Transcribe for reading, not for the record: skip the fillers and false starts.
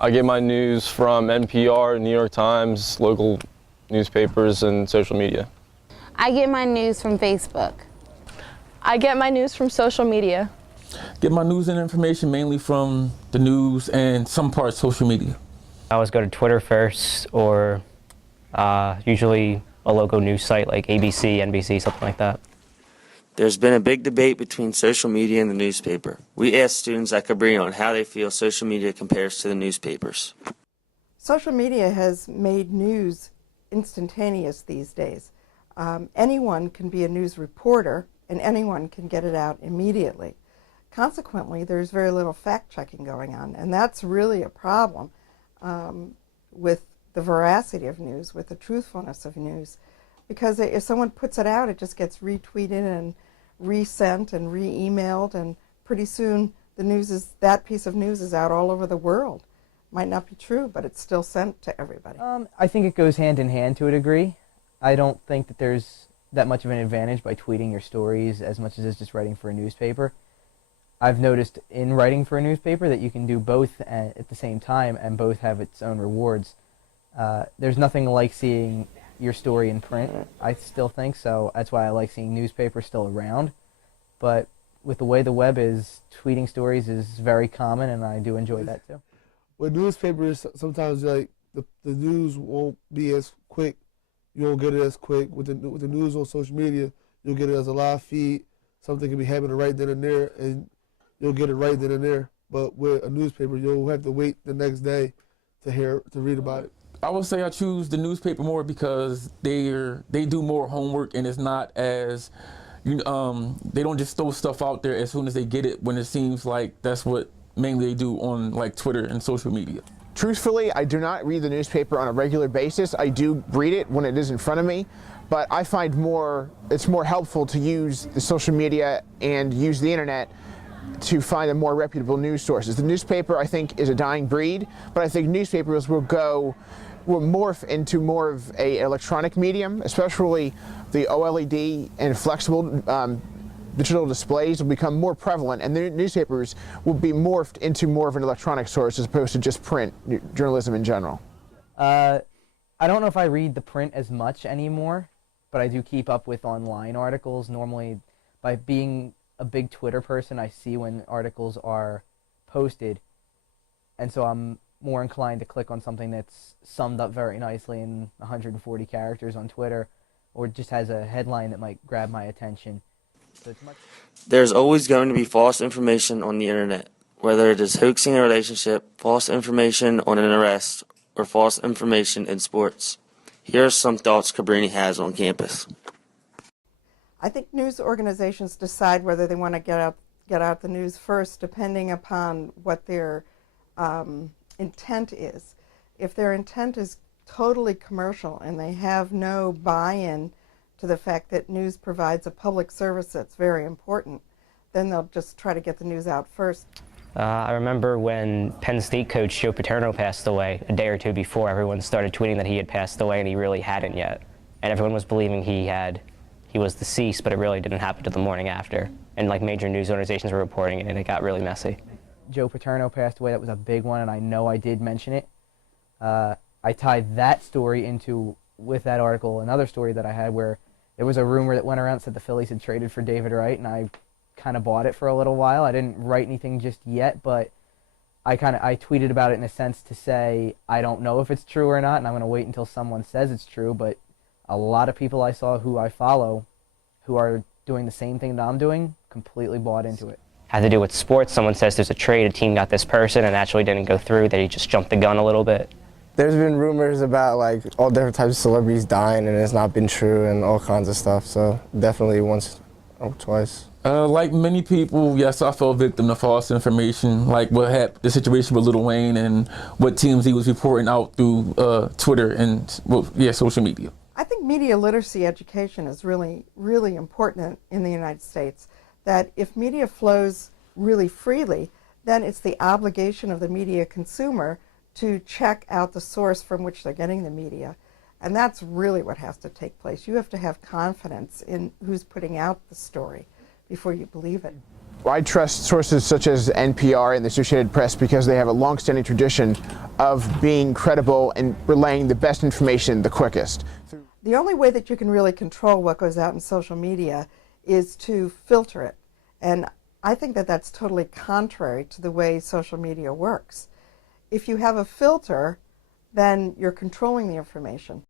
I get my news from NPR, New York Times, local newspapers, and social media. I get my news from Facebook. I get my news from social media. Get my news and information mainly from the news and some parts social media. I always go to Twitter first, or usually a local news site like ABC, NBC, something like that. There's been a big debate between social media and the newspaper. We asked students at Cabrini on how they feel social media compares to the newspapers. Social media has made news instantaneous these days. Anyone can be a news reporter and anyone can get it out immediately. Consequently, there's very little fact-checking going on, and that's really a problem with the veracity of news, with the truthfulness of news, because if someone puts it out, it just gets retweeted and resent and re-emailed, and pretty soon that piece of news is out all over the world. Might not be true, but it's still sent to everybody. I think it goes hand in hand to a degree. I don't think that there's that much of an advantage by tweeting your stories as much as it's just writing for a newspaper. I've noticed in writing for a newspaper that you can do both at the same time, and both have its own rewards. There's nothing like seeing your story in print, I still think, so that's why I like seeing newspapers still around. But with the way the web is, tweeting stories is very common, and I do enjoy that too. With newspapers, sometimes like the news won't be as quick. You won't get it as quick. With the news on social media, you'll get it as a live feed. Something can be happening right then and there, and you'll get it right then and there. But with a newspaper, you'll have to wait the next day to read about it. I would say I choose the newspaper more because they do more homework, and it's not as they don't just throw stuff out there as soon as they get it, when it seems like that's what mainly they do on like Twitter and social media. Truthfully, I do not read the newspaper on a regular basis. I do read it when it is in front of me, but I find it's more helpful to use the social media and use the internet to find a more reputable news sources. The newspaper, I think, is a dying breed, but I think newspapers will morph into more of an electronic medium, especially the OLED and flexible digital displays will become more prevalent, and the newspapers will be morphed into more of an electronic source as opposed to just print journalism in general. I don't know if I read the print as much anymore, but I do keep up with online articles. Normally, by being a big Twitter person, I see when articles are posted, and so I'm more inclined to click on something that's summed up very nicely in 140 characters on Twitter, or just has a headline that might grab my attention. So There's always going to be false information on the internet, whether it is hoaxing a relationship, false information on an arrest, or false information in sports. Here are some thoughts Cabrini has on campus. I think news organizations decide whether they want to get out the news first, depending upon what their intent is. If their intent is totally commercial and they have no buy-in to the fact that news provides a public service that's very important, then they'll just try to get the news out first. I remember when Penn State coach Joe Paterno passed away, a day or two before, everyone started tweeting that he had passed away, and he really hadn't yet. And everyone was believing he was deceased, but it really didn't happen till the morning after. And like major news organizations were reporting it, and it got really messy. Joe Paterno passed away. That was a big one, and I know I did mention it. I tied that story with that article, another story that I had where there was a rumor that went around that said the Phillies had traded for David Wright, and I kind of bought it for a little while. I didn't write anything just yet, but I tweeted about it in a sense to say I don't know if it's true or not, and I'm going to wait until someone says it's true. But a lot of people I saw who I follow who are doing the same thing that I'm doing completely bought into it. Had to do with sports. Someone says there's a trade, a team got this person, and actually didn't go through. They just jumped the gun a little bit. There's been rumors about like all different types of celebrities dying, and it's not been true, and all kinds of stuff. So definitely once or twice. Like many people, yes, I fell victim to false information, like what happened, the situation with Lil Wayne and what teams he was reporting out through Twitter and social media. I think media literacy education is really, really important in the United States. That if media flows really freely, then it's the obligation of the media consumer to check out the source from which they're getting the media. And that's really what has to take place. You have to have confidence in who's putting out the story before you believe it. I trust sources such as NPR and the Associated Press because they have a long-standing tradition of being credible and relaying the best information the quickest. The only way that you can really control what goes out in social media is to filter it. And I think that that's totally contrary to the way social media works. If you have a filter, then you're controlling the information.